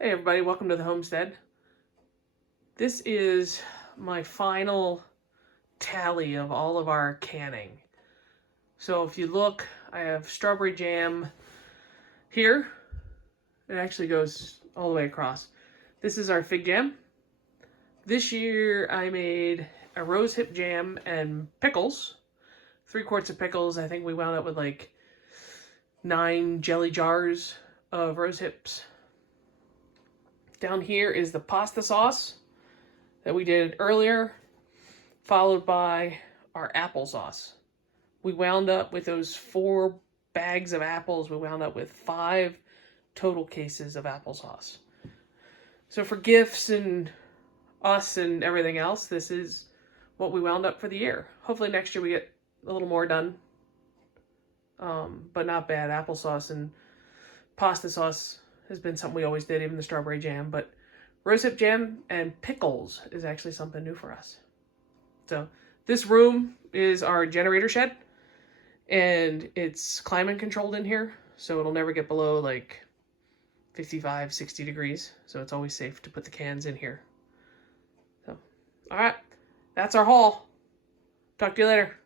Hey everybody, welcome to the homestead. This is my final tally of all of our canning. So if you look, I have strawberry jam here. It actually goes all the way across. This is our fig jam. This year I made a rosehip jam and pickles. 3 quarts of pickles. I think we wound up with like 9 jelly jars of rose hips. Down here is the pasta sauce that we did earlier, followed by our applesauce. We wound up with those 4 bags of apples. We wound up with 5 total cases of applesauce. So for gifts and us and everything else, this is what we wound up for the year. Hopefully next year we get a little more done. But not bad. Applesauce and pasta sauce has been something we always did, even the strawberry jam. But rosehip jam and pickles is actually something new for us. So this room is our generator shed, and it's climate controlled in here, so it'll never get below like 55, 60 degrees. So it's always safe to put the cans in here. So, all right, that's our haul. Talk to you later.